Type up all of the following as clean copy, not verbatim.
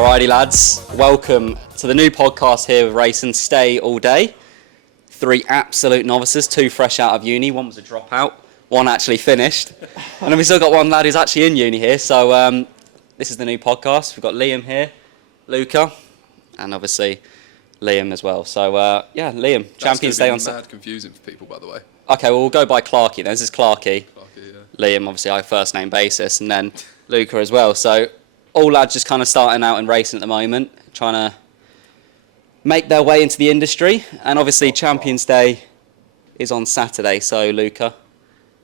Alrighty lads, welcome to the new podcast here with Racing Stay All Day. 3 absolute novices, 2 fresh out of uni, 1 was a dropout, 1 actually finished. And then we still got 1 lad who's actually in uni here, so this is the new podcast. We've got Liam here, Luca, and obviously Liam as well. So yeah, Liam, Champions Day on Saturday. That's mad confusing for people, by the way. Okay, well we'll go by Clarky then. This is Clarky. Yeah. Liam, obviously, our first name basis, and then Luca as well. So all lads just kind of starting out in racing at the moment, trying to make their way into the industry. And obviously Champions Day is on Saturday. So Luca,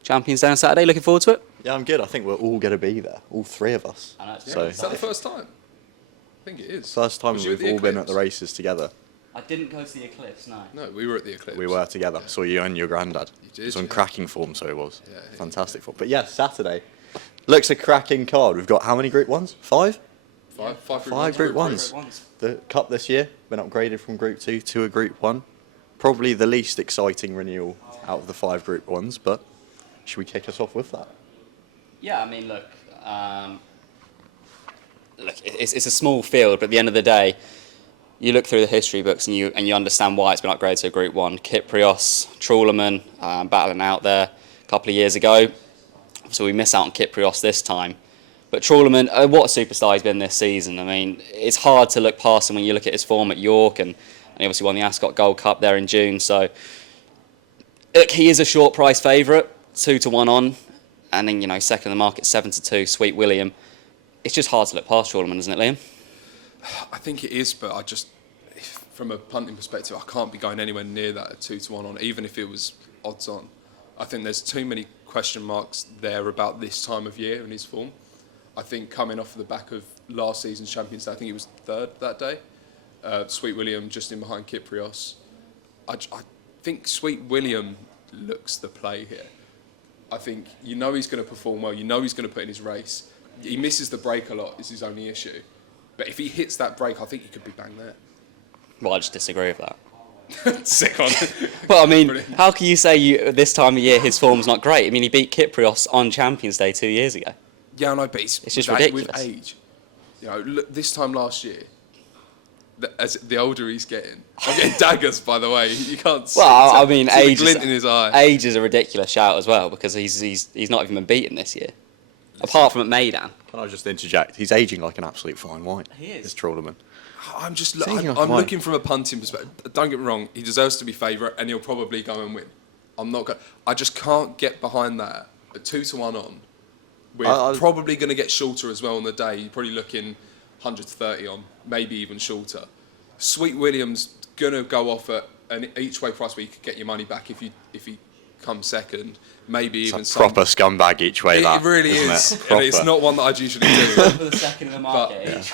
Champions Day on Saturday, looking forward to it? Yeah, I'm good. I think we're all going to be there, all 3 of us. Yeah, so, is that the first time? I think it is. First time we've all been at the races together. I didn't go to the Eclipse, no. No, we were at the Eclipse. We were together. Saw you and your granddad. You did, it was on cracking form, so it was. Yeah, fantastic form. But yeah, Saturday. Looks a cracking card. We've got how many Group 1s? 5? 5 Group 1s. The Cup this year been upgraded from Group 2 to a Group 1. Probably the least exciting renewal out of the 5 Group 1s, but should we kick us off with that? Yeah, I mean, look, it's a small field, but at the end of the day, you look through the history books and you understand why it's been upgraded to a Group 1. Kyprios, Trawlerman, battling out there a couple of years ago. So we miss out on Kyprios this time. But Trawlerman, what a superstar he's been this season. I mean, it's hard to look past him when you look at his form at York, and he obviously won the Ascot Gold Cup there in June. So look, he is a short price favourite, 2-1 on, and then, you know, second in the market, 7-2, Sweet William. It's just hard to look past Trawlerman, isn't it, Liam? I think it is, but from a punting perspective, I can't be going anywhere near that at 2-1 on, even if it was odds on. I think there's too many question marks there about this time of year and his form. I think coming off the back of last season's Champions Day, I think he was 3rd that day. Sweet William just in behind Kyprios. I think Sweet William looks the play here. I think you know he's going to perform well. You know he's going to put in his race. He misses the break a lot is his only issue. But if he hits that break, I think he could be bang there. Well, I just disagree with that. Sick on. Well, I mean, Brilliant. how can you say this time of year his form's not great? I mean, he beat Kyprios on Champions Day 2 years ago. Yeah, I know, but it's just ridiculous. With age. You know, look, this time last year, as the older he's getting, I'm getting daggers, by the way. You can't see. Well, I mean, age glint in his eye. Age is a ridiculous shout as well, because he's not even been beaten this year, apart from at Maidan. Can I just interject? He's ageing like an absolute fine wine. He is. This Trawlerman. I'm looking from a punting perspective. Don't get me wrong, he deserves to be favourite and he'll probably go and win. I just can't get behind that at 2-1 on. We're probably going to get shorter as well on the day. You're probably looking 130 on, maybe even shorter. Sweet William's going to go off at an each way price where you could get your money back if he comes second. Maybe it's even a proper scumbag each way. It really is. And it's not one that I'd usually do. For the second in the market.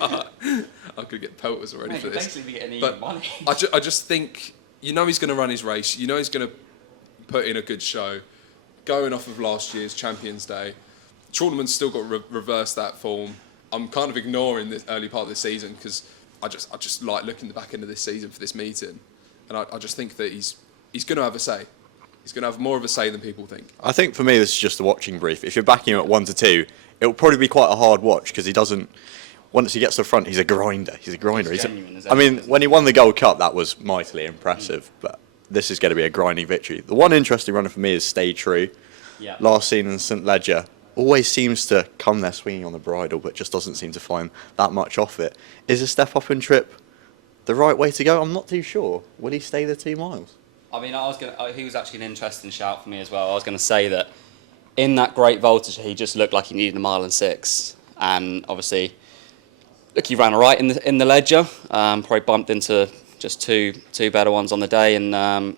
I could get pelters already for this. Basically be getting even money. I just think, you know he's going to run his race. You know he's going to put in a good show. Going off of last year's Champions Day, Trawlerman's still got to reverse that form. I'm kind of ignoring this early part of the season because I just like looking at the back end of this season for this meeting. And I just think that he's going to have a say. He's going to have more of a say than people think. I think for me, this is just a watching brief. If you're backing him at 1-2, it'll probably be quite a hard watch because he doesn't. Once he gets to the front, he's a grinder. He's a grinder. I mean, when he won the Gold Cup, that was mightily impressive. But this is going to be a grinding victory. The one interesting runner for me is Stay True. Yeah. Last seen in St Ledger. Always seems to come there swinging on the bridle, but just doesn't seem to find that much off it. Is a step up and trip the right way to go? I'm not too sure. Will he stay the 2 miles? I mean, he was actually an interesting shout for me as well. I was going to say that in that great voltage, he just looked like he needed 1 mile and 6. And obviously, look, he ran all right in the Ledger. Probably bumped into just two better ones on the day. And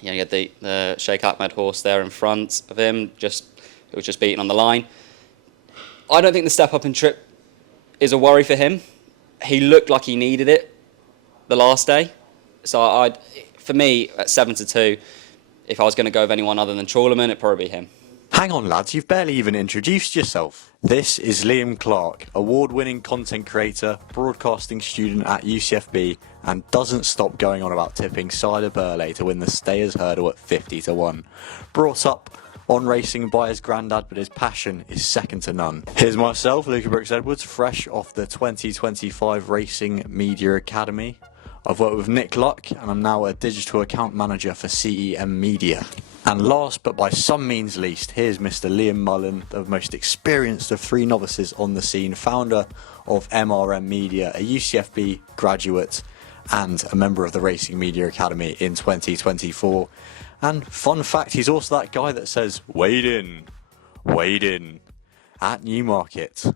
you had the Sheikh Ahmed horse there in front of him. It was just beaten on the line. I don't think the step up and trip is a worry for him. He looked like he needed it the last day. So for me, at 7-2, if I was going to go with anyone other than Trawlerman, it'd probably be him. Hang on, lads, you've barely even introduced yourself. This is Liam Clark, award-winning content creator, broadcasting student at UCFB, and doesn't stop going on about tipping Cider Burley to win the Stayers Hurdle at 50-1. Brought up on racing by his granddad, but his passion is second to none. Here's myself, Luca Brooks-Edwards, fresh off the 2025 Racing Media Academy. I've worked with Nick Luck, and I'm now a digital account manager for CEM Media. And last but by some means least, here's Mr. Liam Mullen, the most experienced of 3 novices on the scene, founder of MRM Media, a UCFB graduate and a member of the Racing Media Academy in 2024. And fun fact, he's also that guy that says, wade in at Newmarket.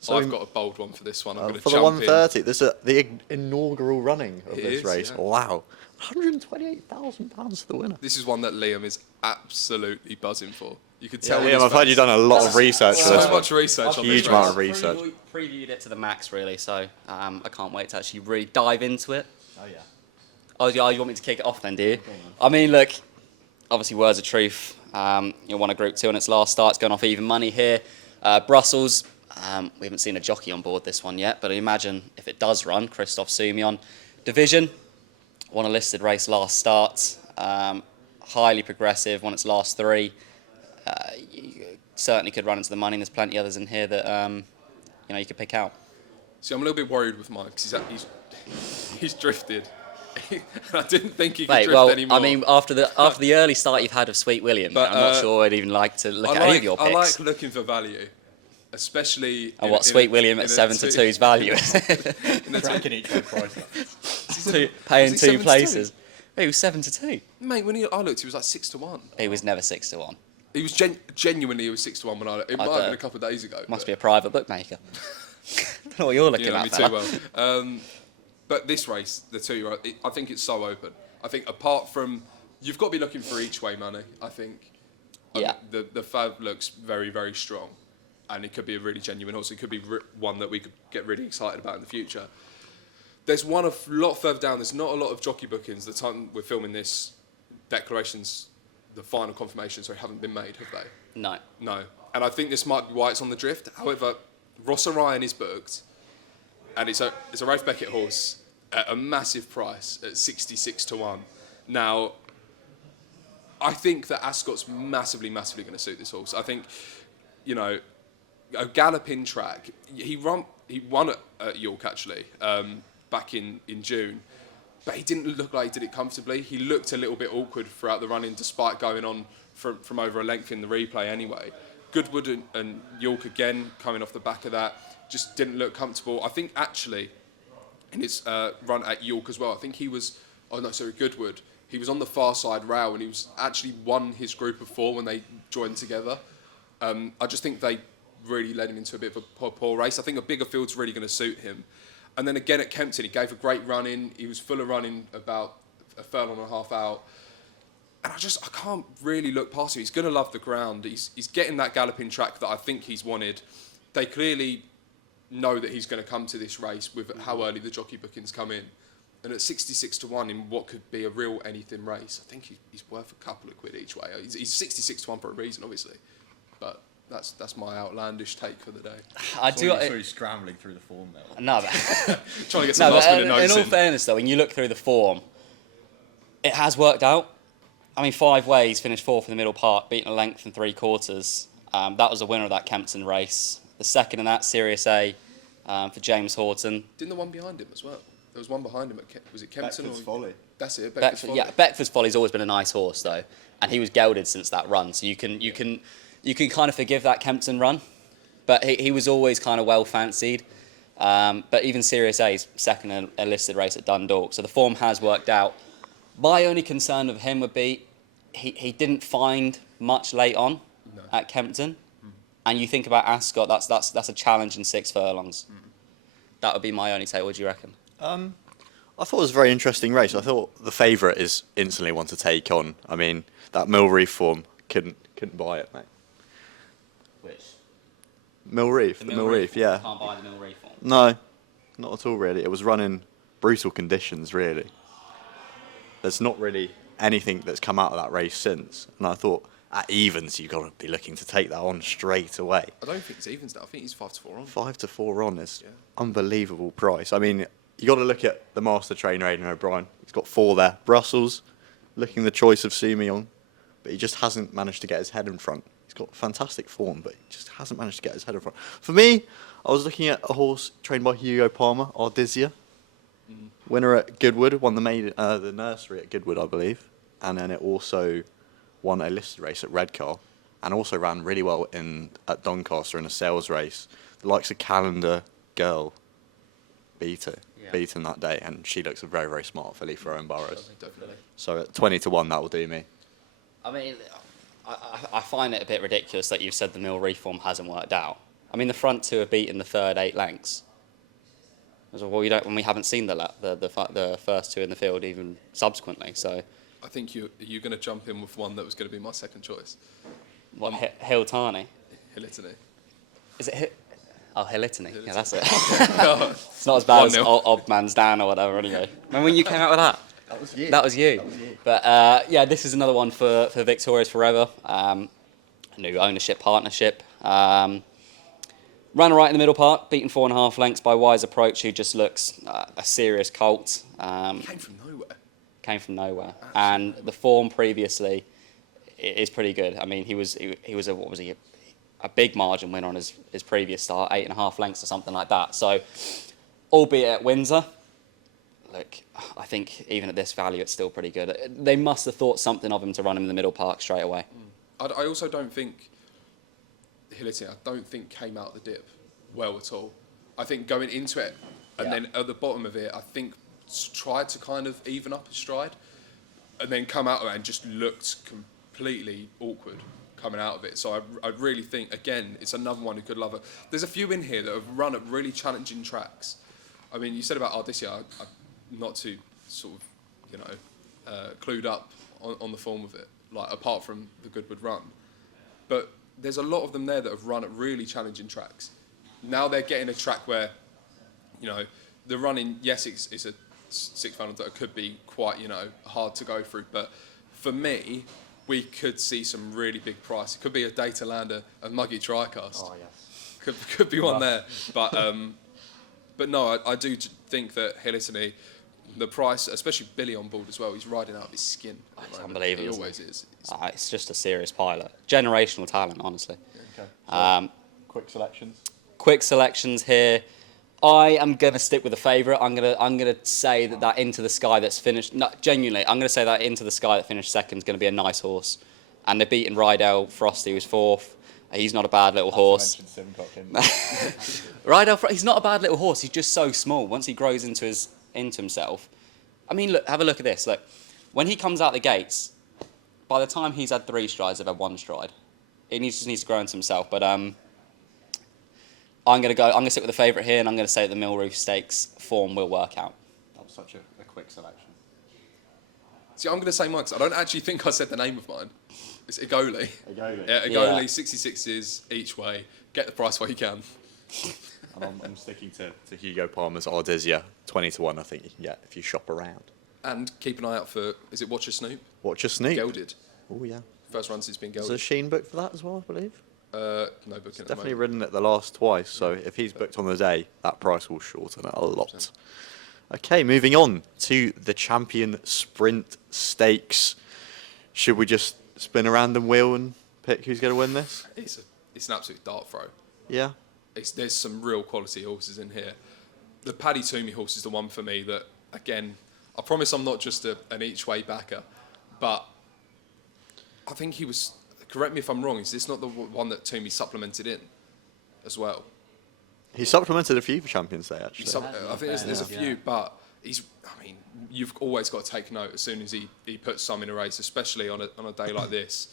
So I've got a bold one for this one. I'm going to for jump the 130, this is the inaugural running of this race. Yeah. Wow. £128,000 for the winner. This is one that Liam is absolutely buzzing for. You could tell. Yeah, Liam, I've heard you've done a lot of research for this So one. much research on Huge this amount race. of research. Previewed it to the max, really, so I can't wait to actually really dive into it. Oh, yeah. Oh, yeah, you want me to kick it off then, do you? I mean, look, obviously, words of truth. You won a Group 2 on its last start. It's going off even money here. Brussels, we haven't seen a jockey on board this one yet, but I imagine if it does run, Christoph Soumillon. Division, won a listed race last start. Highly progressive, won its last 3. You certainly could run into the money, and there's plenty others in here that you could pick out. See, I'm a little bit worried with Mike because he's drifted. I didn't think he could Mate, drift well, anymore. I mean, after the early start you've had of Sweet William, But, I'm not sure I'd even like to look at any of your picks. I like looking for value, especially. And what Sweet William at 7-2's value is. Tracking each other price. Paying Was he 2 7-2? places. He was 7-2. Mate, when I looked, he was like 6-1. He was never 6-1. He was genuinely 6-1 when I looked. It might have been a couple of days ago. Must be a private bookmaker. Don't know what you're looking You know at. me Fella. too well. But this race, the 2-year-old, I think it's so open. I think apart from, you've got to be looking for each way money. I think. Yeah. The Fab looks very, very strong, and it could be a really genuine horse. It could be one that we could get really excited about in the future. There's one a lot further down. There's not a lot of jockey bookings. The time we're filming this, declarations, the final confirmations, haven't been made, have they? No. No. And I think this might be why it's on the drift. However, Ross Orion is booked, and it's a Rafe Beckett horse at a massive price at 66-1. Now, I think that Ascot's massively going to suit this horse. I think, a galloping track. He won at York actually back in June, but he didn't look like he did it comfortably. He looked a little bit awkward throughout the running, despite going on from over a length in the replay anyway. Goodwood and York again coming off the back of that just didn't look comfortable. I think actually in his run at York as well, I think he was, Goodwood, he was on the far side rail and he was actually won his group of 4 when they joined together. I just think they really led him into a bit of a poor race. I think a bigger field's really going to suit him. And then again at Kempton, he gave a great run in. He was full of running about a furlong and a half out. And I can't really look past him. He's going to love the ground. He's getting that galloping track that I think he's wanted. They clearly know that he's going to come to this race with how early the jockey bookings come in. And at 66-1 in what could be a real anything race, I think he's worth a couple of quid each way. He's 66-1 for a reason, obviously. But that's my outlandish take for the day. I do. He's scrambling through the form there. No, Trying to get some last minute notes in all fairness, though, when you look through the form, it has worked out. I mean, 5 ways, finished 4th in the middle part, beaten a length and 3/4. That was the winner of that Kempton race. The second in that, Series A, for James Horton. Didn't the one behind him as well? There was one behind him was it Kempton Beckford's or Folly. That's it. Beckford's Folly. Yeah, Beckford's Folly's always been a nice horse though, and he was gelded since that run. So you can kind of forgive that Kempton run, but he was always kind of well fancied. But even Series A's second in a listed race at Dundalk, so the form has worked out. My only concern of him would be he didn't find much late on at Kempton, and you think about Ascot, that's a challenge in 6 furlongs. That would be my only take. What do you reckon? I thought it was a very interesting race. I thought the favourite is instantly one to take on. I mean, that Mill Reef form couldn't buy it, mate. Which? Mill Reef, the Mill Reef, yeah. Can't buy the Mill Reef one. No, not at all, really. It was run in brutal conditions, really. There's not really anything that's come out of that race since. And I thought, at evens, you've got to be looking to take that on straight away. I don't think it's evens now. I think he's 5-4 on. 5-4 on is unbelievable price. I mean, you got to look at the master trainer, Aidan O'Brien. He's got 4 there. Brussels, looking the choice of Soumillon. but he just hasn't managed to get his head in front. He's got fantastic form, but he just hasn't managed to get his head in front. For me, I was looking at a horse trained by Hugo Palmer, Ardisia. Winner at Goodwood, won the nursery at Goodwood, I believe. And then it also won a listed race at Redcar, and also ran really well at Doncaster in a sales race. The likes of Calendar Girl beat him that day, and she looks a very, very smart filly for Owen Burrows. Definitely. So at 20-1, that will do me. I mean, I find it a bit ridiculous that you've said the Mill reform hasn't worked out. I mean, the front two have beaten the third 8 lengths. Well, when we haven't seen the first two in the field even subsequently. So I think you're going to jump in with one that was going to be my second choice. what Hiltani? Hilitany. Is it? Hilitany. Yeah, that's it. Oh, It's not as bad as 1-0. Odd Man's Dan or whatever. Anyway, remember when you came out with that? That was you. But yeah, this is another one for Victoria's Forever. New ownership partnership. Ran right in the middle part, beaten 4.5 lengths by Wise Approach, who just looks a serious colt. Came from nowhere. Came from nowhere, and the form previously is pretty good. I mean, he was a big margin winner on his previous start, 8.5 lengths or something like that. So, albeit at Windsor, look, I think even at this value, it's still pretty good. They must have thought something of him to run him in the middle park straight away. I also don't think Hilitany, came out the dip well at all. I think going into it and then at the bottom of it, I think tried to kind of even up his stride and then come out of it and just looked completely awkward coming out of it. So I really think, again, it's another one who could love it. There's a few in here that have run at really challenging tracks. I mean, you said about Ardisia, I'm not too sort of, clued up on the form of it, like apart from the Goodwood run. But there's a lot of them there that have run at really challenging tracks. Now they're getting a track where, the running, yes, it's a 6 final that could be quite, hard to go through. But for me, we could see some really big price. It could be a Datalander, a Muggy Tricast. Oh, yes. Could be one there. But no, I do think that Hilitany, the price, especially Billy on board as well, he's riding out of his skin. It's unbelievable. He isn't always it? is. It's just a serious pilot. Generational talent, honestly. Okay. Quick selections. Quick selections here. I am going to stick with the favourite. I'm gonna say that Into the Sky that's finished. No, genuinely, I'm going to say that Into the Sky that finished second is going to be a nice horse. And they're beating Rydell Frosty, who's fourth. He's not a bad little horse. Rydell, he's not a bad little horse. He's just so small. Once he grows into himself. I mean, look, have a look at this. Look, when he comes out the gates, by the time he's had 3 strides, they've had 1 stride. He just needs to grow into himself. But I'm going to stick with the favourite here, and I'm going to say that the Mill Roof Stakes form will work out. That was such a quick selection. See, I'm going to say mine 'cause I don't actually think I said the name of mine. It's Igoli. Igoli. Yeah, Igoli, 66s each way. Get the price while you can. And I'm sticking to Hugo Palmer's Ardisia. 20-1, I think you can get if you shop around. And keep an eye out for, is it Watch a Snoop? Watch a Snoop. Gelded. Oh, yeah. First run since been There's gelded. a Sheen book for that as well, I believe. No booking at the Definitely moment. ridden it the last twice, so if he's booked on the day, that price will shorten it a lot. Okay, moving on to the Champion Sprint Stakes. Should we just spin a random wheel and pick who's going to win this? It's an absolute dart throw. Yeah. There's some real quality horses in here. The Paddy Toomey horse is the one for me that, again, I promise I'm not just an each-way backer, but I think he was, correct me if I'm wrong, is this not the one that Toomey supplemented in as well? He supplemented a few for Champions Day, actually. I think there's a few, but you've always got to take note as soon as he puts some in a race, especially on a day like this.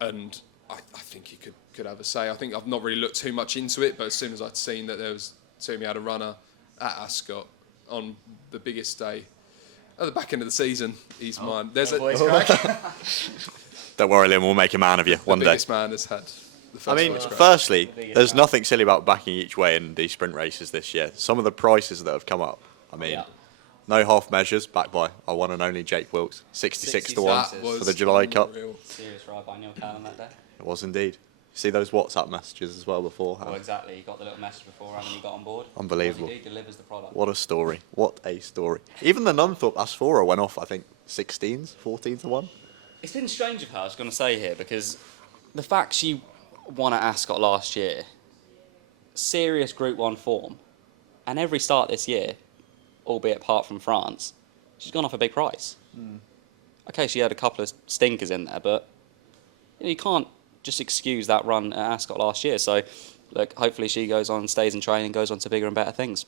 And I think he could have a say. I think I've not really looked too much into it, but as soon as I'd seen that Toomey had a runner at Ascot on the biggest day, at the back end of the season, he's mine. There's Don't worry, Liam, we'll make a man of you one the day. biggest man has had. The first I mean, voice crack. firstly, there's nothing silly about backing each way in these sprint races this year. Some of the prices that have come up, I mean, no half measures, backed by our one and only Jake Wilkes, 66 to 1 That was for the July Cup. unreal. Serious ride by Neil Callan that day. It was indeed. See those WhatsApp messages as well before? Well, exactly. He got the little message beforehand when he got on board. Unbelievable. He delivers the product. What a story. What a story. Even the Nunthorpe Asphora went off, I think, 16s, 14 to 1. It's been strange of her, I was going to say here, because the fact she won at Ascot last year, serious Group 1 form, and every start this year, albeit apart from France, she's gone off a big price. Okay, she had a couple of stinkers in there, but you can't just excuse that run at Ascot last year. So, look, hopefully she goes on, stays in training, goes on to bigger and better things.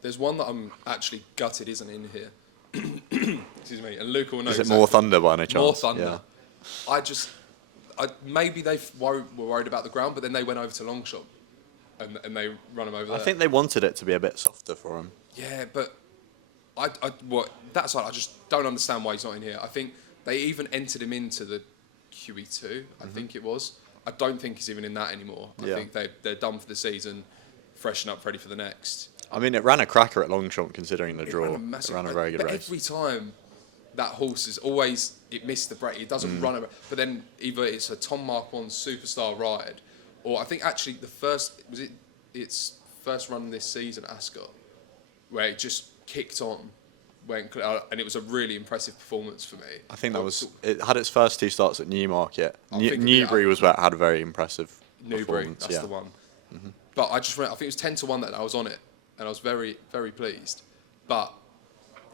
There's one that I'm actually gutted isn't in here. Excuse me. And Luca will know. Is it More Thunder by any chance? More Thunder. Yeah. Maybe they were worried about the ground, but then they went over to Longchamp and they run him over there. I think they wanted it to be a bit softer for him. Yeah, but that aside, I just don't understand why he's not in here. I think they even entered him into the QE2, I think it was. I don't think he's even in that anymore. I think they're done for the season, freshen up, ready for the next. I mean, it ran a cracker at Longchamp considering the draw. It ran a very good race. Every time that horse is always, it missed the break. It doesn't run over. But then either it's a Tom Mark 1 superstar ride, or I think actually its first run this season, Ascot, where it just kicked on, and it was a really impressive performance for me. I think it had its first 2 starts at Newmarket. Newbury was where it had a very impressive performance. That's the one. But I think it was 10-1 that I was on it, and I was very, very pleased. But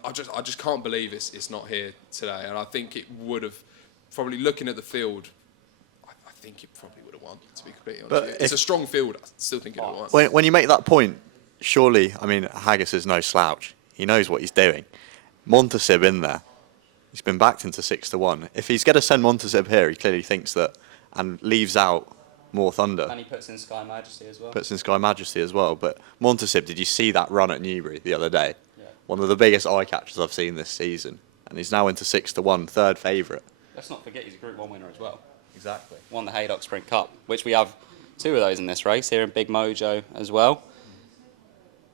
I just can't believe it's not here today, and I think it would have, probably looking at the field, I think it probably would have won, to be completely honest with you. It's a strong field, I still think it would have won. When you make that point, surely, I mean, Haggis is no slouch. He knows what he's doing. Montasib in there. He's been backed into 6-1. If he's going to send Montasib here, he clearly thinks that, and leaves out More Thunder. And he puts in Sky Majesty as well. But Montasib, did you see that run at Newbury the other day? Yeah. One of the biggest eye catchers I've seen this season. And he's now into 6-1, third favourite. Let's not forget he's a Group 1 winner as well. Exactly. Won the Haydock Sprint Cup, which we have 2 of those in this race here in Big Mojo as well.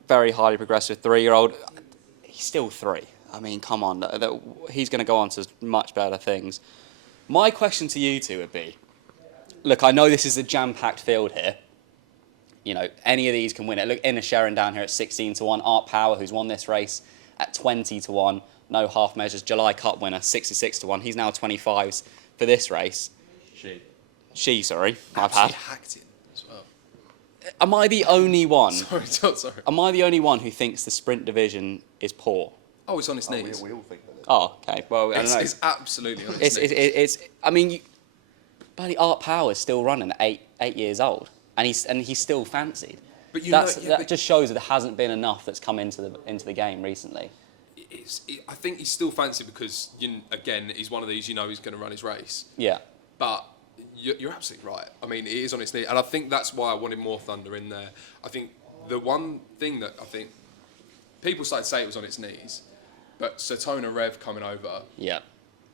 Very highly progressive 3-year-old. He's still 3. I mean, come on. He's going to go on to much better things. My question to you two would be, look, I know this is a jam-packed field here. You know, any of these can win it. Look, Inner Sharon down here at 16-1. Art Power, who's won this race, at 20-1. No half measures. July Cup winner, 66-1. He's now 25s for this race. She, sorry. My bad. Hacked it as well. Am I the only one? Sorry. Am I the only one who thinks the sprint division is poor? Oh, it's on its knees. We all think that it is. Oh, okay. Well, I don't know. It's absolutely on its knees. I mean, bloody Art Power is still running at 8 years old, and he's still fancied. But that just shows that there hasn't been enough that's come into the game recently. I think he's still fancied because, again, he's one of these, he's going to run his race. Yeah. But you're absolutely right. I mean, it is on its knees, and I think that's why I wanted More Thunder in there. I think the one thing that I think people started to say it was on its knees, but Satona Rev coming over Yeah.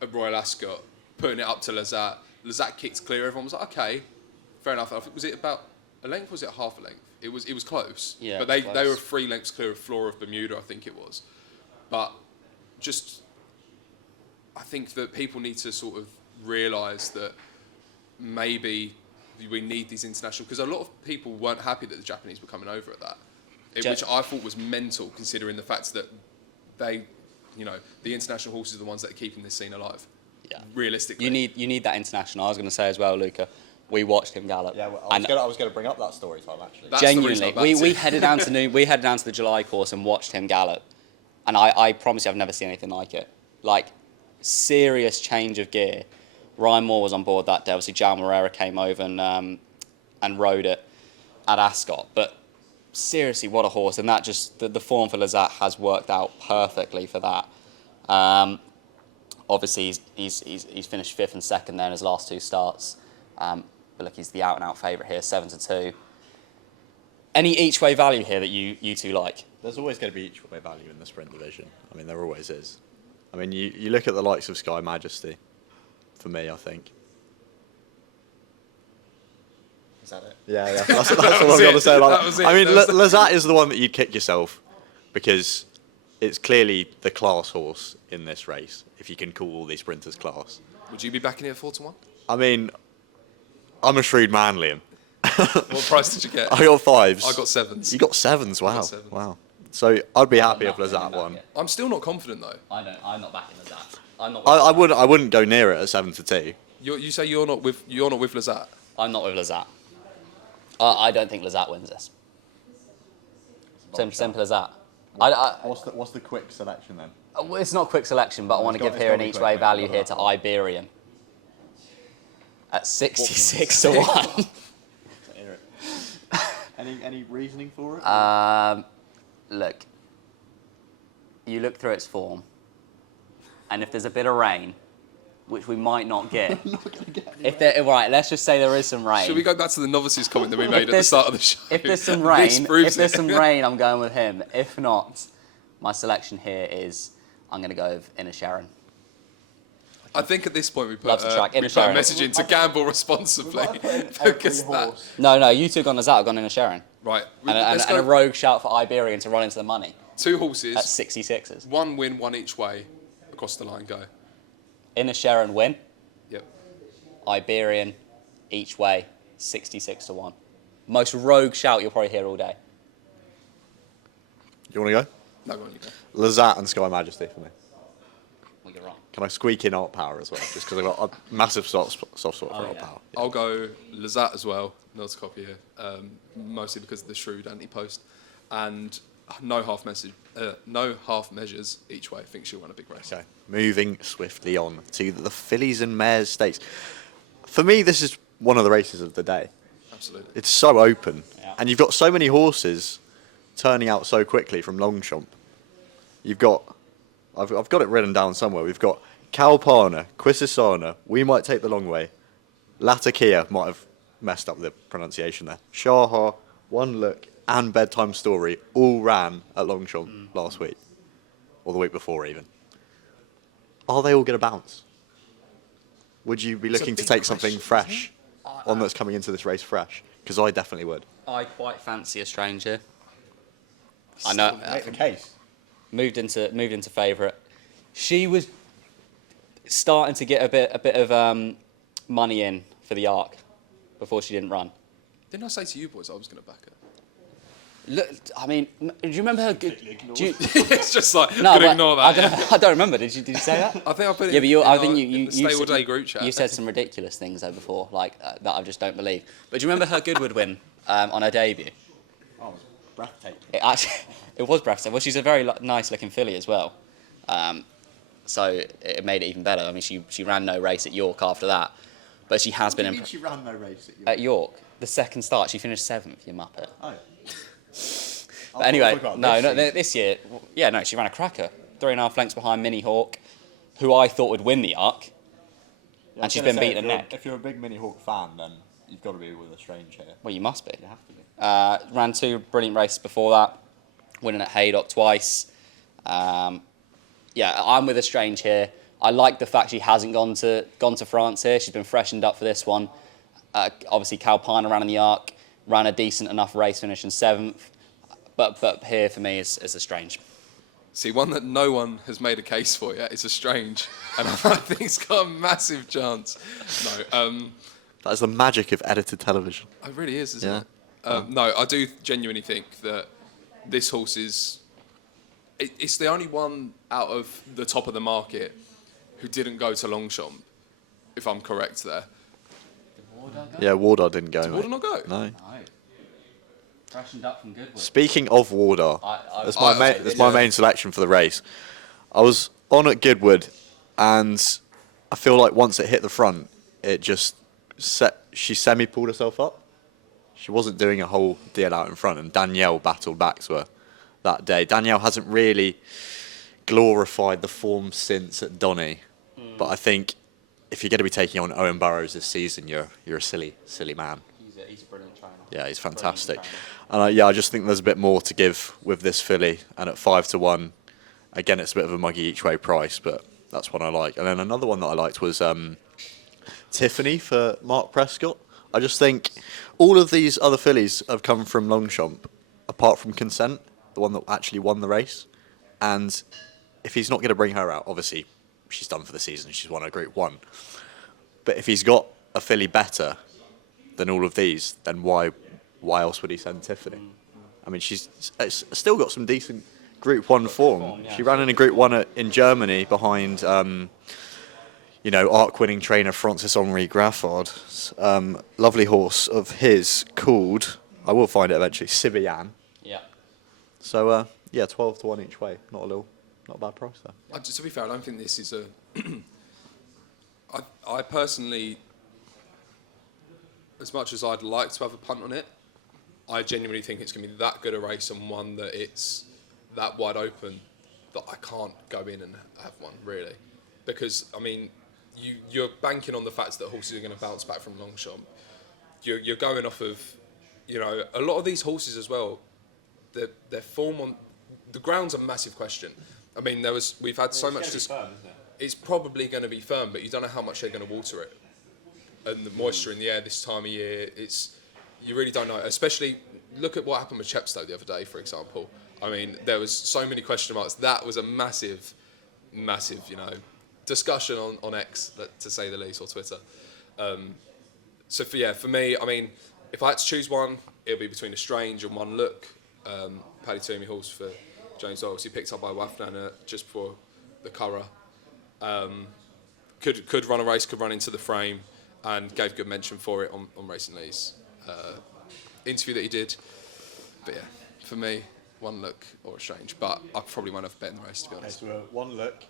at Royal Ascot, putting it up to Lazat. Lazat kicked clear. Everyone was like, okay, fair enough. I think, was it about a length or was it half a length? It was close. Yeah, but they were 3 lengths clear of Flora of Bermuda, I think it was. But I think that people need to sort of realise that maybe we need these international, because a lot of people weren't happy that the Japanese were coming over at that, which I thought was mental, considering the fact that they, the international horses are the ones that are keeping this scene alive. Yeah. Realistically, You need that international. I was going to say as well, Luca. We watched him gallop. Yeah, I was going to bring up that story time actually. That's the reason genuinely, I'm back to. we headed down to we headed down to the July course and watched him gallop, and I promise you, I've never seen anything like it. Like, serious change of gear. Ryan Moore was on board that day. Obviously, Jal Moreira came over and rode it at Ascot. But seriously, what a horse! And that just the form for Lazat has worked out perfectly for that. Obviously, he's finished 5th and 2nd there in his last 2 starts. But look, he's the out-and-out favourite here, 7-2. Any each-way value here that you two like? There's always going to be each way value in the sprint division. I mean, there always is. I mean, you look at the likes of Sky Majesty, for me, I think. Is that it? Yeah. That's all I've got to say about that. I mean, That was Lazat is the one that you'd kick yourself, because it's clearly the class horse in this race, if you can call all these sprinters class. Would you be backing it at 4-1? I mean, I'm a shrewd man, Liam. What price did you get? I got 5s. I got 7s. You got 7s, wow. got 7s. Wow. So I'd be happy if not Lazat backing won. that yet. I'm still not confident though. I'm not backing Lazat. I'm not. I wouldn't go near it at 7-2. You say you're not with Lazat. I'm not with Lazat. I don't think Lazat wins this. Simple as that. What's the quick selection then? Well, it's not quick selection, but I want to give here an each way value here to Iberian at 66 to 1. Any reasoning for it? Look, you look through its form, and if there's a bit of rain, which we might not get. I'm not going to get any If there, right, let's just say there is some rain. Should we go back to the novices comment that we made at the start of the show? If there's some This rain, proves if there's it. some rain, I'm going with him. If not, my selection here is I'm going to go with Inner Sharon. I think at this point we put, Loves the track. we Inner put a Sharon. message in to gamble responsibly. Because that, No, you two gone Lazat, gone Inner Sharon. right, And a rogue shout for Iberian to run into the money 2 at horses, 66s. 1 win, 1 each way, across the line, go. Inner Sharon win. Yep. Iberian each way 66 to 1. Most rogue shout you'll probably hear all day. You want to go? No, go on, you go. Lazat and Sky Majesty for me. Well, you're wrong. Can I squeak in Art Power as well? Just because I've got a massive soft spot for Art yeah. Power. Yeah. I'll go Lazat as well, not to copy here, mostly because of the shrewd anti-post. And no half measures each way. I think she'll win a big race. Okay, moving swiftly on to the Fillies and Mares Stakes. For me, this is one of the races of the day. Absolutely. It's so open, Yeah. and you've got so many horses turning out so quickly from Longchamp. You've got, I've got it written down somewhere. We've got Kalpana, Quisisana, We Might Take the Long Way, Latakia, might have messed up the pronunciation there, Shaha, One Look, and Bedtime Story all ran at Longchamp last week, or the week before even. Are they all going to bounce? Would you be It's a looking to big take something question, fresh? One that's coming into this race fresh? Because I definitely would. I quite fancy a strange here. I know. Make the case. Moved into favourite. She was starting to get a bit of money in for the Arc before she didn't run. Didn't I say to you boys I was going to back her? Look, I mean, do you remember her good? Do you, It's just like, no, could but ignore I that. don't, I don't remember. Did you say that? I think I put it Yeah, but you, in I our- think in the Stay All Day group chat. You said some ridiculous things though before, like that I just don't believe. But do you remember her Goodwood win on her debut? Oh, it was breathtaking. It was breathtaking. Well, she's a very nice looking filly as well, so it made it even better. I mean, she ran no race at York after that, but she has been She ran no race at York. at York. The second start, she finished 7th. You muppet. Oh. But anyway, this year, yeah, no, she ran a cracker. 3.5 lengths behind Mini Hawk, who I thought would win the Arc, and she's been beaten a neck. If you're a big Mini Hawk fan, then you've got to be with a strange here. Well, you must be. You have to be. Ran 2 brilliant races before that, winning at Haydock twice. Yeah, I'm with a strange here. I like the fact she hasn't gone to France here. She's been freshened up for this one. Obviously, Kalpana ran in the Arc, ran a decent enough race, finishing 7th. But here for me is a strange. See, one that no one has made a case for yet is a strange, and I think it's got a massive chance. No, That is the magic of edited television. it really is, isn't Yeah. it? No, I do genuinely think that this horse is. It's the only one out of the top of the market who didn't go to Longchamp, if I'm correct there. Yeah, Wardar didn't go. Did Warder not go? No. Freshened up from Goodwood. Speaking of Wardar, that's I- my main selection for the race. I was on at Goodwood, and I feel like once it hit the front, it just she semi-pulled herself up. She wasn't doing a whole deal out in front, and Danielle battled back to her that day. Danielle hasn't really glorified the form since at Donny, but I think if you're going to be taking on Owen Burrows this season, you're a silly man. He's a brilliant trainer. Yeah, he's fantastic. Brilliant And I just think there's a bit more to give with this filly. And at 5 to 1, again, it's a bit of a muggy each way price, but that's one I like. And then another one that I liked was Tiffany for Mark Prescott. I just think all of these other fillies have come from Longchamp, apart from Consent, the one that actually won the race. And if he's not going to bring her out, obviously she's done for the season. She's won her Group 1. But if he's got a filly better than all of these, then why else would he send Tiffany? I mean, she's still got some decent Group 1 form. yeah. She ran in a Group 1 in Germany behind, arc-winning trainer Francis Henri Graffard. Lovely horse of his called, I will find it eventually, Sibian. Yeah. So, 12 to 1 each way. Not a bad price there. To be fair, I don't think this is a... I personally, as much as I'd like to have a punt on it, I genuinely think it's going to be that good a race and one that it's that wide open that I can't go in and have one, really. Because, I mean, you're banking on the fact that horses are going to bounce back from Longchamp. You're going off of, a lot of these horses as well, their form on... The ground's a massive question. I mean, we've had so much... It's probably going to be firm, but you don't know how much they're going to water it. And the moisture in the air this time of year, you really don't know. Especially, look at what happened with Chepstow the other day, for example. I mean, there was so many question marks. That was a massive, massive, discussion on X, to say the least, or Twitter. For me, I mean, if I had to choose one, it'll be between a Strange and One Look. Paddy Toomey horse for James Doyle. He picked up by Wafnana just before the Curragh. Could run a race, could run into the frame, and gave good mention for it on Racing Lee's interview that he did. But yeah, for me, One Look or a Strange. But I probably won't have bet in the race, to be honest. So, One Look.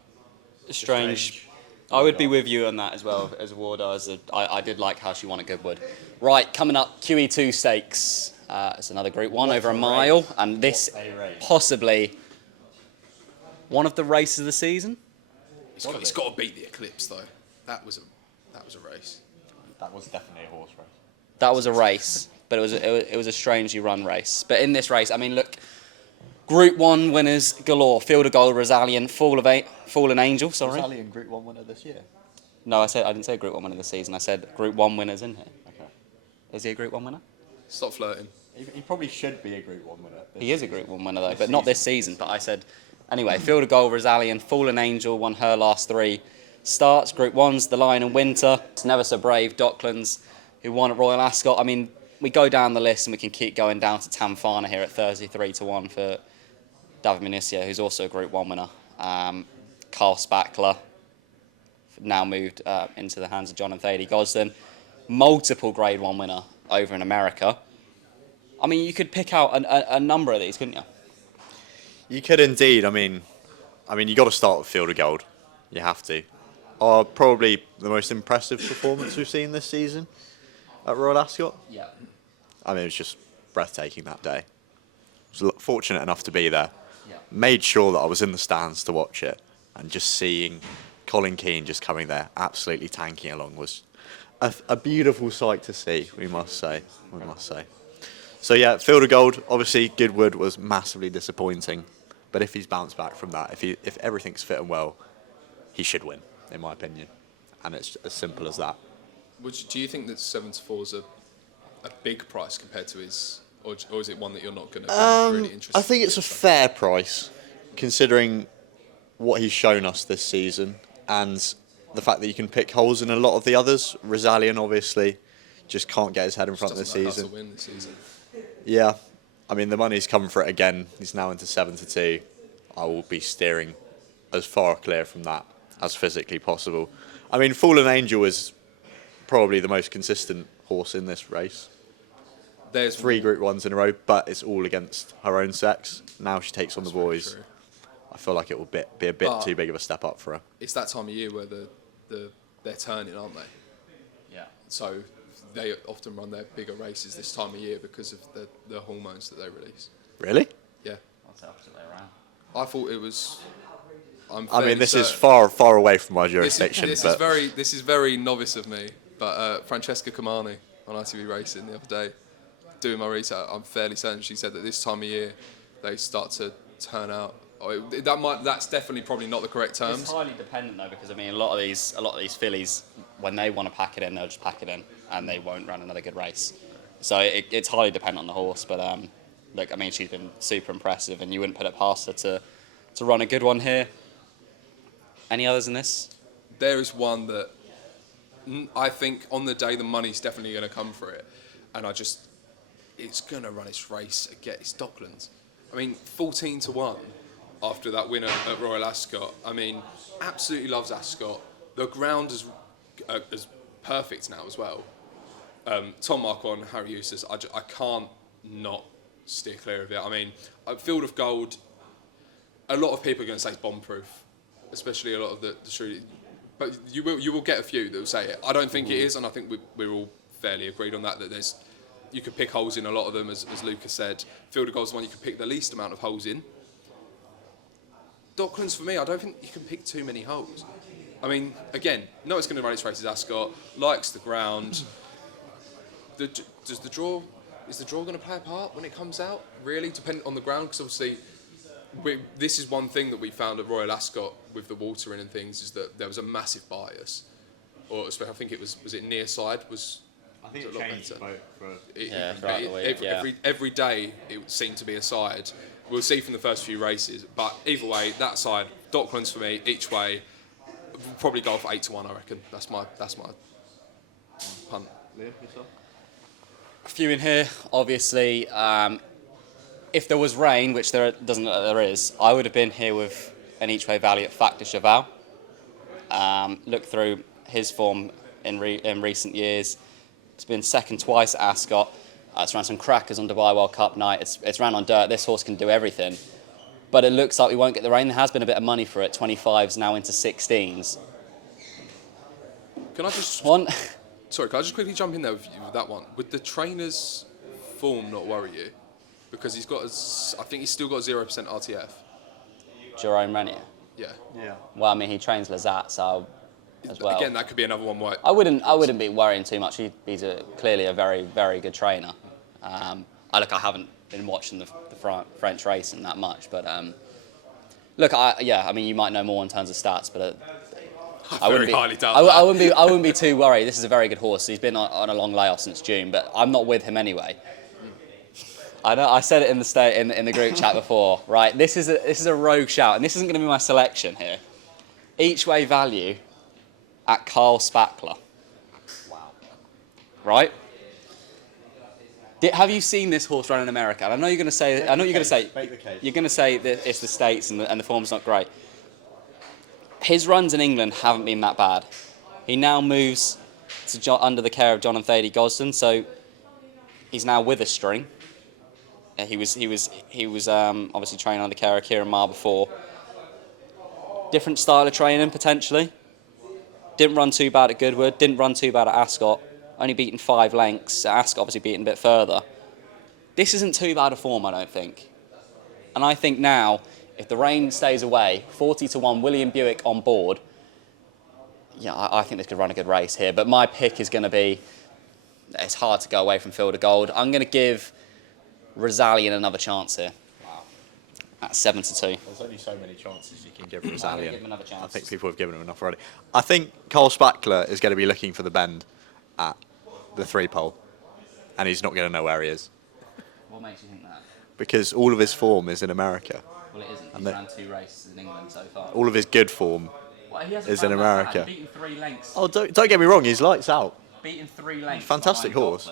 Strange. I would be with you on that as well as Warder. I did like how she won at Goodwood. Right, coming up, QE2 Stakes. It's another Group 1 over a mile, and this possibly one of the races of the season. It's got to beat the Eclipse, though. That was a race. That was definitely a horse race. That was a race, but it was a strangely run race. But in this race, I mean, look, Group 1 winners galore. Field of Gold, Rosalian, Fallen Angel. Sorry. Rosalian Group 1 winner this year. No, I didn't say Group 1 winner this season. I said Group 1 winners in here. Okay. Is he a Group 1 winner? Stop flirting. He probably should be a Group 1 winner. He is a Group 1 winner though, but not this season. But I said, anyway, Field of Gold, Rosalian, Fallen Angel won her last 3 starts. Group 1's The Lion in Winter. It's Never So Brave, Docklands, who won at Royal Ascot. I mean, we go down the list and we can keep going down to Tamfana here at 33 to 1 for David Municio, who's also a Group 1 winner. Carl Spackler, now moved into the hands of John and Thady Gosden. Multiple Grade 1 winner over in America. I mean, you could pick out a number of these, couldn't you? You could indeed. I mean, you got to start with Field of Gold. You have to. Probably the most impressive performance we've seen this season at Royal Ascot. Yeah. I mean, it was just breathtaking that day. I was fortunate enough to be there. Yeah. Made sure that I was in the stands to watch it, and just seeing Colin Keane just coming there, absolutely tanking along, was a beautiful sight to see. We must say. So yeah, Field of Gold. Obviously, Goodwood was massively disappointing, but if he's bounced back from that, if everything's fit and well, he should win, in my opinion, and it's as simple as that. Do you think that 7 to 4 is a big price compared to his, or is it one that you're not going to be really interested in? I think it's a fair price, considering what he's shown us this season, and the fact that you can pick holes in a lot of the others. Rosalian, obviously, just can't get his head in front this season. How to win this season. Yeah, I mean, the money's come for it again. He's now into 7 to 2. I will be steering as far clear from that as physically possible. I mean, Fallen Angel is probably the most consistent horse in this race. There's 3 Group 1s in a row, but it's all against her own sex. Now she takes on the very boys. true. I feel like it will be a bit too big of a step up for her. It's that time of year where they're turning, aren't they? Yeah. So they often run their bigger races this time of year because of the hormones that they release. Really? Yeah. That's the opposite way around. I thought it was. I mean, this is far away from my jurisdiction. This is very novice of me. But Francesca Comani on ITV Racing the other day, doing my research, I'm fairly certain she said that this time of year they start to turn out. That's definitely probably not the correct terms. It's highly dependent though, because I mean, a lot of these fillies, when they want to pack it in, they'll just pack it in, and they won't run another good race. So it's highly dependent on the horse. But look, I mean, she's been super impressive, and you wouldn't put it past her to run a good one here. Any others in this? There is one that I think on the day the money's definitely going to come for it, and it's going to run its race again. It's Docklands. I mean, 14 to 1. after that win at Royal Ascot. I mean, absolutely loves Ascot. The ground is perfect now as well. Tom Marquand, Harry Eustace, I can't not steer clear of it. I mean, Field of Gold, a lot of people are going to say it's bomb-proof, especially a lot of the shooting. But you will get a few that will say it. I don't think it is, and I think we're all fairly agreed on that you could pick holes in a lot of them, as Luca said. Field of Gold's the one you could pick the least amount of holes in. Docklands, for me, I don't think you can pick too many holes. I mean, again, no one's going to run its races Ascot, likes the ground. Is the draw going to play a part when it comes out? Really, depending on the ground, because obviously this is one thing that we found at Royal Ascot with the watering and things, is that there was a massive bias. Or I think it was it near side was. I think it changed throughout the week. Every day it seemed to be a side. We'll see from the first few races, but either way, that side, Docklands for me, each way, we'll probably go for 8-1. I reckon that's my punt. Liam, yourself? A few in here, obviously. If there was rain, which there doesn't look like there is, I would have been here with an each way value at Factor Cheval. Look through his form in recent years. It's been second twice at Ascot. It's ran some crackers on Dubai World Cup night. It's ran on dirt. This horse can do everything. But it looks like we won't get the rain. There has been a bit of money for it. 25s now into 16s. Can I just quickly jump in there with that one? Would the trainer's form not worry you? Because I think he's still got 0% RTF. Jerome Renier. Yeah. Well, I mean, he trains Lazat, so as well. Again, that could be another one where I wouldn't be worrying too much. He's clearly a very, very good trainer. I haven't been watching the French racing that much, but I mean, you might know more in terms of stats, but I wouldn't be too worried. This is a very good horse. He's been on a long layoff since June, but I'm not with him anyway. I know. I said it in the group chat before, right? This is a rogue shout, and this isn't going to be my selection here. Each way value at Carl Spackler. Wow. Right? Have you seen this horse run in America? And I know you're going to say. You're going to say that it's the States and the form's not great. His runs in England haven't been that bad. He now moves under the care of John and Thady Gosden, so he's now with a string. He was obviously training under the care of Kieran Maher before. Different style of training potentially. Didn't run too bad at Goodwood. Didn't run too bad at Ascot. Only beaten 5 lengths. Ascot obviously beaten a bit further. This isn't too bad a form, I don't think. And I think now, if the rain stays away, 40-1, William Buick on board. Yeah, I think this could run a good race here. But my pick is going to be. It's hard to go away from Field of Gold. I'm going to give Rosalian another chance here. Wow. At 7-2. There's only so many chances you can give Rosalian. Give him another chance. I think people have given him enough already. I think Carl Spackler is going to be looking for the bend at the 3-pole, and he's not going to know where he is. What makes you think that? Because all of his form is in America. Well, it isn't. He's ran 2 races in England so far. All of his good form is in America. Beaten 3 lengths. Oh, don't get me wrong. He's lights out. Beaten 3 lengths. Fantastic horse.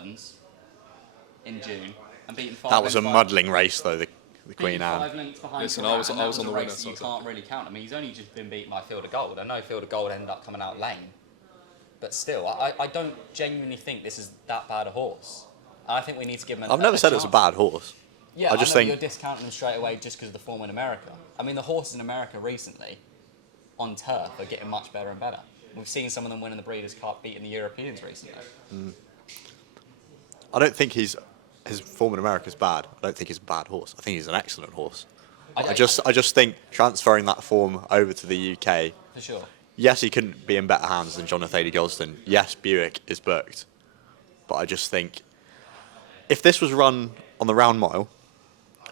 In June, and beaten 5. That was a muddling race, though. The Queen Anne. 5 lengths behind. Listen, I was on the winner. You can't really count. I mean, he's only just been beaten by Field of Gold. I know Field of Gold ended up coming out lame, but still, I don't genuinely think this is that bad a horse. I think we need to give him. I've never said it's a bad horse. Yeah, I just think you're discounting him straight away just because of the form in America. I mean, the horses in America recently, on turf, are getting much better and better. We've seen some of them winning the Breeders' Cup, beating the Europeans recently. I don't think his form in America is bad. I don't think he's a bad horse. I think he's an excellent horse. I just think transferring that form over to the UK. For sure. Yes, he couldn't be in better hands than John and Thady Gosden. Yes, Buick is booked. But I just think if this was run on the round mile,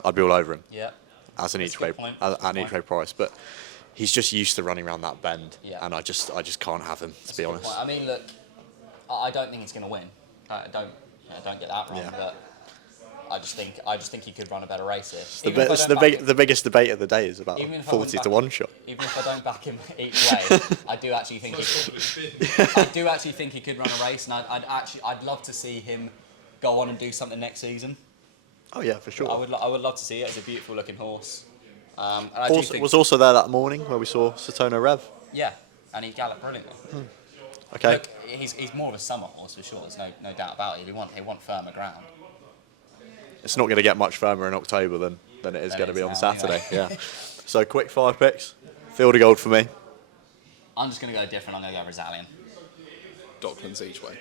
I'd be all over him. Yeah. As an each way price. But he's just used to running around that bend. Yeah. And I just can't have him, to be honest. I mean, look, I don't think he's going to win. Don't get that wrong, but I just think he could run a better race here. The biggest debate of the day is about 40-1 shot. Even if I don't back him each way, I do actually think he could run a race, and I'd love to see him go on and do something next season. Oh yeah, for sure. I would love to see it. It's a beautiful looking horse. And I do think, Was also there that morning where we saw Satona Rev. yeah, and he galloped brilliantly. Okay. Look, he's more of a summer horse for sure. There's no doubt about it. He want firmer ground. It's not going to get much firmer in October than it is Than going it to be is on now, Saturday. anyway. Yeah. So quick 5 picks. Field of gold for me. I'm just going to go different. I'm going to go Rizalian. Docklands each way.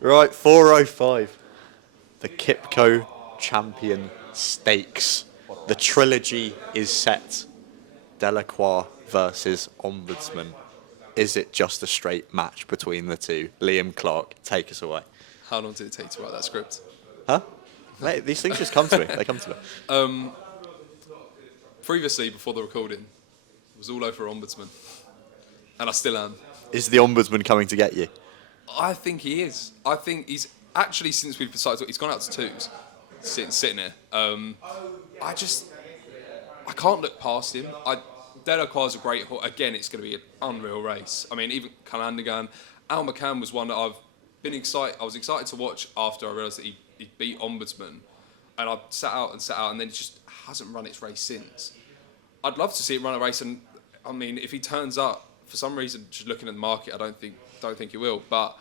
Right, 405. The Kipco Champion Stakes. The trilogy is set. Delacroix versus Ombudsman. Is it just a straight match between the two? Liam Clark, take us away. How long did it take to write that script? Huh? Mate, these things just come to me. They come to me. Previously, before the recording, it was all over Ombudsman. And I still am. Is the Ombudsman coming to get you? I think he is. I think he's actually, since we've decided, he's gone out to twos, sitting here. I can't look past him. Delacroix is a great horse. Again, it's going to be an unreal race. I mean, even Calandigan, Al McCann was one that I was excited to watch after I realised that he beat Ombudsman, and I sat out, and then it just hasn't run its race since. I'd love to see it run a race, and I mean, if he turns up for some reason, just looking at the market, I don't think he will, but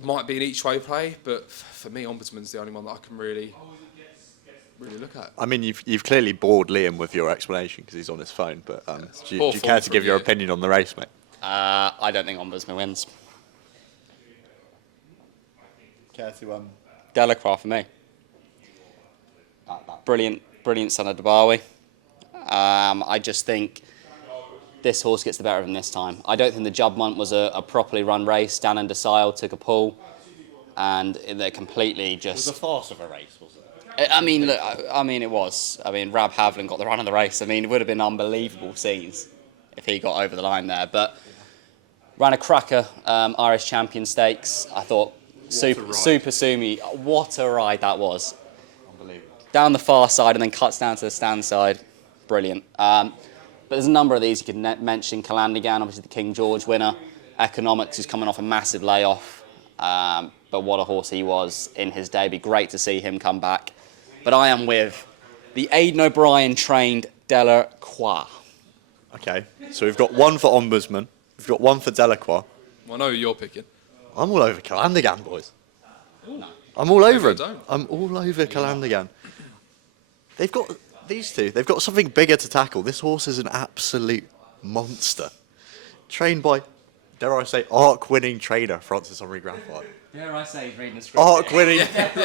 might be an each way play. But for me, Ombudsman's the only one that I can really look at. I mean, you've clearly bored Liam with your explanation because he's on his phone, but do you care to give your opinion on the race, mate? I don't think Ombudsman wins. Care to Delacroix for me. Brilliant son of Dabawi. I just think this horse gets the better of him this time. I don't think the Jubbmonth was a properly run race. Dan and DeSile took a pull, and they're completely just... It was a farce of a race, wasn't it? I mean, look, it was. I mean, Rab Havlin got the run of the race. I mean, it would have been unbelievable scenes if he got over the line there. But ran a cracker Irish Champion Stakes. I thought Super Sumi. What a ride that was! Unbelievable. Down the far side and then cuts down to the stand side. Brilliant. But there's a number of these you could mention. Calandigan, obviously the King George winner. Economics, who's coming off a massive layoff. But what a horse he was in his day. It'd be great to see him come back. But I am with the Aidan O'Brien trained Delacroix. Okay, so we've got one for Ombudsman. We've got one for Delacroix. Well, I know who you're picking. I'm all over Calandigan, boys. No. I'm all over him. don't. I'm all over Calandigan. They've got these two. They've got something bigger to tackle. This horse is an absolute monster. Trained by, dare I say, arc-winning trainer Francis Henri Graffard. Dare I say he's reading the script?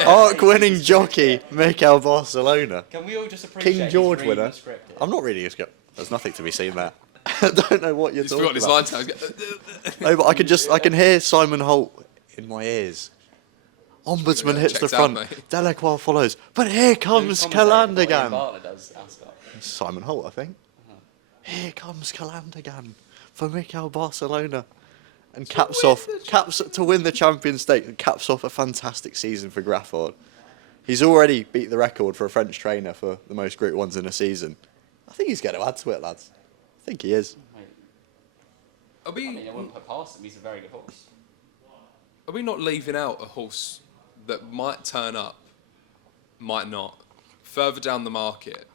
Arc-winning jockey Mikel Barcelona. Can we all just appreciate King George he's reading winner. the script here? I'm not reading a script. There's nothing to be seen there. I don't know what you're He's talking forgotten his about. line tags. No, but I can hear Simon Holt in my ears. Ombudsman Yeah, hits the checks out, front. mate. Delacroix follows. But here comes Who's commentating? William Calandigan. Bartlett does Ascot. Simon Holt, I think. Here comes Calandigan for Mikel Barcelona. And caps to win the Champions Stake and caps off a fantastic season for Graffard. He's already beat the record for a French trainer for the most Group 1s in a season. I think he's going to add to it, lads. I think he is. Are I mean, we, I wouldn't put past him. He's a very good horse. are we not leaving out a horse that might turn up, might not, further down the market,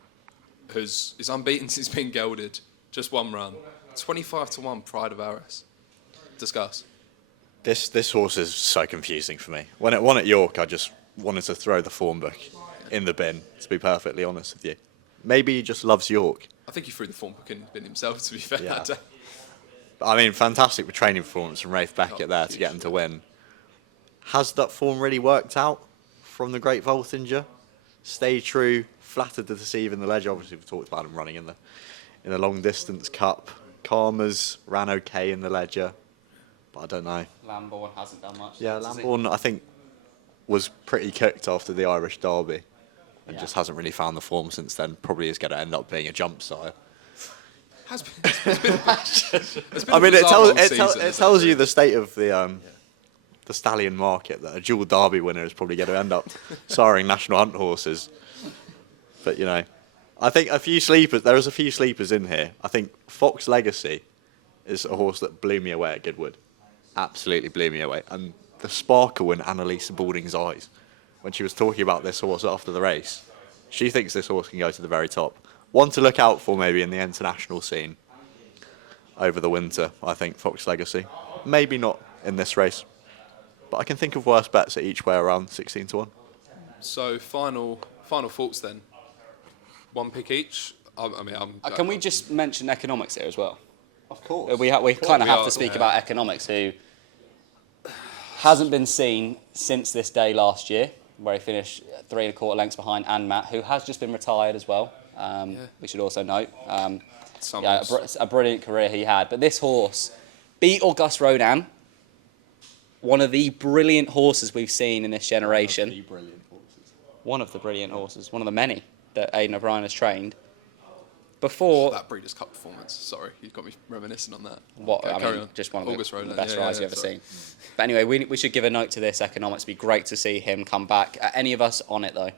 is unbeaten since being gelded, just one run, 25-1 Pride of Arras? Discuss. This horse is so confusing for me. When it won at York, I just wanted to throw the form book in the bin, to be perfectly honest with you. Maybe he just loves York. I think he threw the form book in the bin himself, to be fair. Yeah. But, I mean, fantastic with training performance from Rafe Beckett there to get him to win. Has that form really worked out from the Great Voltinger? Stay true, flattered to deceive in the ledge. Obviously, we've talked about him running in the long distance cup. Karmas ran okay in the ledger, but I don't know. Lambourne hasn't done much. Yeah, has he? Lambourne, I think, was pretty cooked after the Irish Derby and Yeah. just hasn't really found the form since then. Probably is going to end up being a jump sire. Has been, it's been I mean, it bizarre tells you the state of the stallion market, that a dual Derby winner is probably going to end up siring National Hunt horses. But, you know, I think there is a few sleepers in here. I think Fox Legacy is a horse that blew me away at Goodwood. Absolutely blew me away. And the sparkle in Annalisa Balding's eyes when she was talking about this horse after the race, She thinks this horse can go to the very top. One to look out for maybe in the international scene over the winter, I think, Fox Legacy. Maybe not in this race, but I can think of worse bets at each way around 16 to 1. So final thoughts then. One pick each. Can we just mention economics here as well? Of course. We kind of have are, to speak yeah. about economics, who hasn't been seen since this day last year, where he finished 3 1/4 lengths behind Matt, who has just been retired as well. We should also note. A brilliant career he had. But this horse beat Auguste Rodin, one of the brilliant horses we've seen in this generation. One of the brilliant horses. One of the many that Aidan O'Brien has trained. Before that Breeders' Cup performance. Sorry, you've got me reminiscing on that. Just one of August the Rodin, best rides you've ever sorry. seen. But anyway, we should give a note to this economics. It'd be great to see him come back. Are any of us on it though?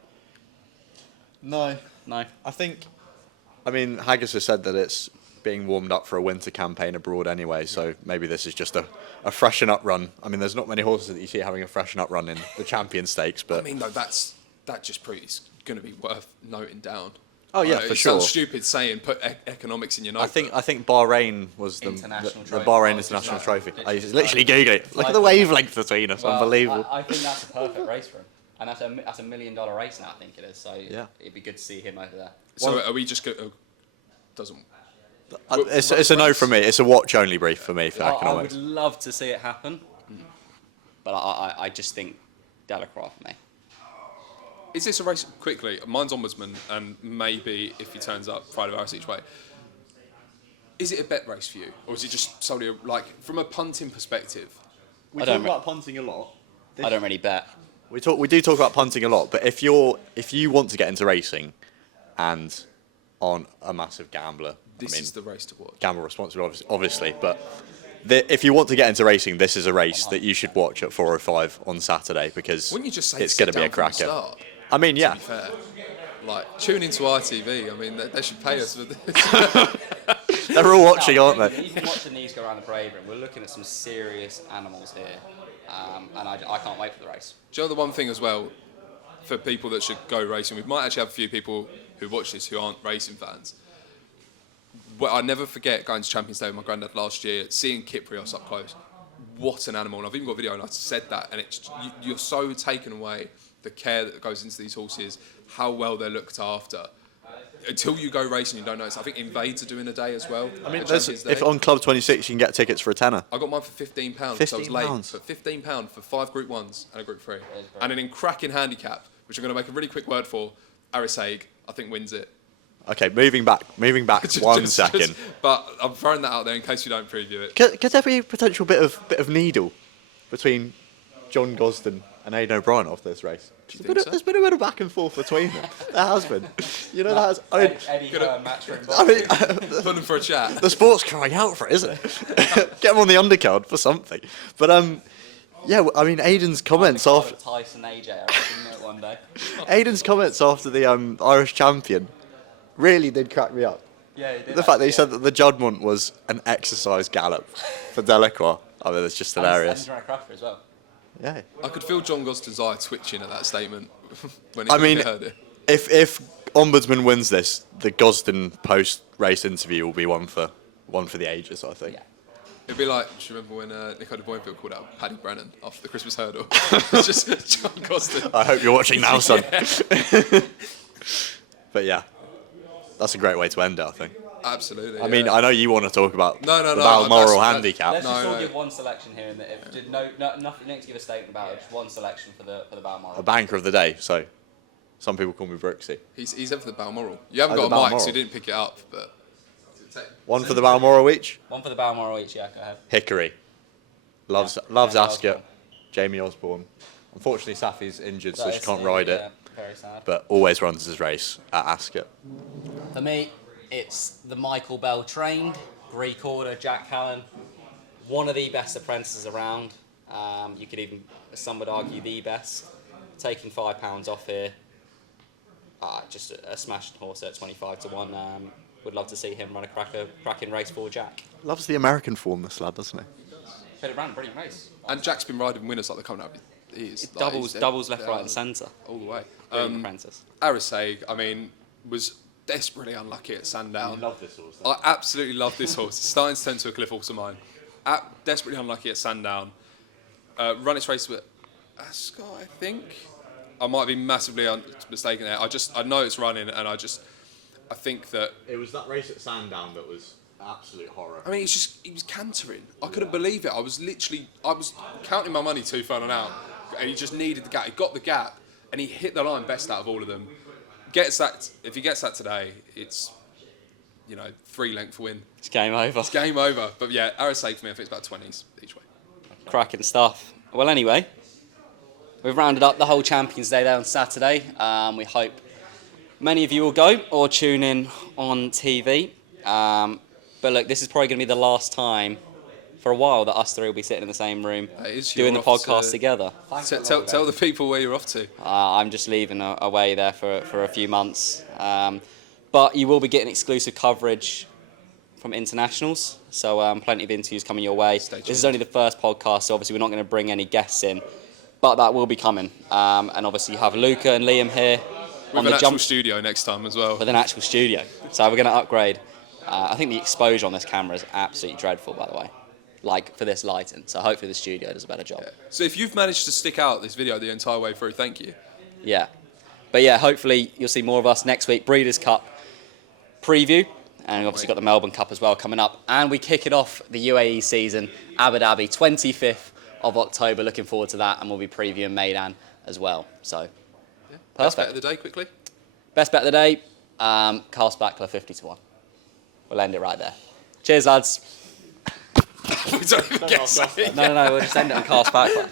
No. No. I mean, Haggis has said that it's being warmed up for a winter campaign abroad anyway, so maybe this is just a freshen up run. I mean, there's not many horses that you see having a freshen up run in the Champion Stakes, but... I mean, though, that just proves going to be worth noting down. Oh yeah, for for sure. It sure. sounds stupid saying put economics in your note. I think Bahrain was the International the trophy. Bahrain International Trophy. I literally Googled it. Look at the wavelength between us. Well, Unbelievable. I think that's a perfect race for him. And that's a $1 million race now, I think it is. So Yeah. it'd be good to see him over there. So are we just going? Doesn't. It's a no from me. It's a watch only brief for me for I would economics. love to see it happen, but I just think Delacroix for me. Is this a race, quickly, mine's Ombudsman, and maybe if he turns up, Friday Hours each way. Is it a bet race for you? Or is it just solely, from a punting perspective? We I don't talk about punting a lot. I don't really bet. We do talk about punting a lot, but if you want to get into racing and on a massive gambler, This is the race to watch. gamble responsibly, obviously, but if you want to get into racing, this is a race that you should watch at 4:05 on Saturday because Wouldn't you just say it's going to sit be a down from the cracker. start, I mean, to yeah. be fair? Tune into RTV. I mean, they should pay us for this. They're all watching, aren't they? Even watching these go around the parade ring, we're looking at some serious animals here, and I can't wait for the race. Do you know the one thing as well, for people that should go racing, we might actually have a few people who watch this who aren't racing fans. Well, I never forget going to Champions Day with my granddad last year, seeing Kyprios up close. What an animal. And I've even got a video and I said that, and you're so taken away, the care that goes into these horses, how well they're looked after. Until you go racing, you don't notice. I think Invades are doing a day as well. I mean, at Champions Day. if on Club 26 you can get tickets for a tenner. I got mine for £15. So I was late. But £15 for 5 Group 1s and a Group 3. And an in cracking handicap, which I'm going to make a really quick word for, Arisaig, I think wins it. Okay, moving back one second. But I'm throwing that out there in case you don't preview it. Could there be a potential bit of needle between John Gosden and Aidan O'Brien after this race? There's been a bit of back and forth between them. There has been. You know, that has. I mean, Eddie Hearn, matchroom I mean, Put them for a chat. the sport's crying out for it, isn't it? Get him on the undercard for something. But yeah, I mean, Aidan's comments after Tyson AJ, I reckon, one day. Aidan's comments after the Irish champion really did crack me up. Yeah, he did. The fact that he said that the Judgment was an exercise gallop for Delacroix. I mean, it's just hilarious. And he's run a cracker as well. Yeah. I could feel John Gosden's eye twitching at that statement when I he mean, heard it. if Ombudsman wins this, the Gosden post-race interview will be one for the ages, I think. Yeah. It'd be like, do you remember when Nico de Boinville called out Paddy Brennan after the Christmas hurdle? It's just John Gosden. I hope you're watching now, son. But yeah, that's a great way to end it, I think. Absolutely. I mean, I know you want to talk about No, the that's- Balmoral that's- handicap. Let's just all no. give one selection here, and nothing to give a statement about it. Just one selection for the Balmoral. A banker of the day, so some people call me Brooksy. He's in for the Balmoral. You haven't Oh, got the a mic, so Balmoral. you didn't pick it up, but... One for the Balmoral each. One for the Balmoral each. Yeah, go ahead. Hickory. Loves Jamie Ascot. Osborne. Jamie Osborne. Unfortunately, Safi's injured, so That she is- can't ride it. yeah, very sad. But always runs his race at Ascot. For me, it's the Michael Bell trained Greek Order Jack Callan, one of the best apprentices around. You could even, some would argue, the best. Taking £5 off here, just a smashing horse at 25 to 1. Would love to see him run a cracking race for Jack. Loves the American form, this lad, doesn't he? But it ran a brilliant race. And Jack's been riding winners like they're coming up. He is. Doubles left, right, and centre. All the way. Breeding apprentice. Araseg, I mean, was desperately unlucky at Sandown. love this horse. I absolutely love this horse. It's starting to turn to a cliff horse of mine. Desperately unlucky at Sandown. Run its race with Ascot, I think. I might be massively mistaken there. I know it's running, and I think that. It was that race at Sandown that was absolute horror. I mean, he was cantering. I couldn't believe it. I was counting my money too far and out, and he just needed the gap. He got the gap, and he hit the line best out of all of them. If he gets that today, it's 3-length win. It's game over. It's game over. But yeah, Araseg for me, I think it's about 20s each way. Cracking stuff. Well, anyway, we've rounded up the whole Champions Day there on Saturday. We hope many of you will go or tune in on TV. But look, this is probably going to be the last time for a while that us three will be sitting in the same room doing the podcast together. Tell the people where you're off to. I'm just leaving away there for a few months. But you will be getting exclusive coverage from internationals. So plenty of interviews coming your way. This is only the first podcast, so obviously we're not going to bring any guests in. But that will be coming. And obviously you have Luca and Liam here. With an actual studio next time as well. With an actual studio. So we're going to upgrade. I think the exposure on this camera is absolutely dreadful, by the way. Like, for this lighting. So hopefully the studio does a better job. Yeah. So if you've managed to stick out this video the entire way through, thank you. Yeah. But yeah, hopefully you'll see more of us next week. Breeders' Cup preview. And obviously got the Melbourne Cup as well coming up. And we kick it off the UAE season, Abu Dhabi, 25th of October. Looking forward to that. And we'll be previewing Maidan as well. So, Yeah. perfect. Best bet of the day, quickly. Best bet of the day, Carl Spackler, 50-1. We'll end it right there. Cheers, lads. We don't even get to say it. No, we'll just end it on Carl Spackler.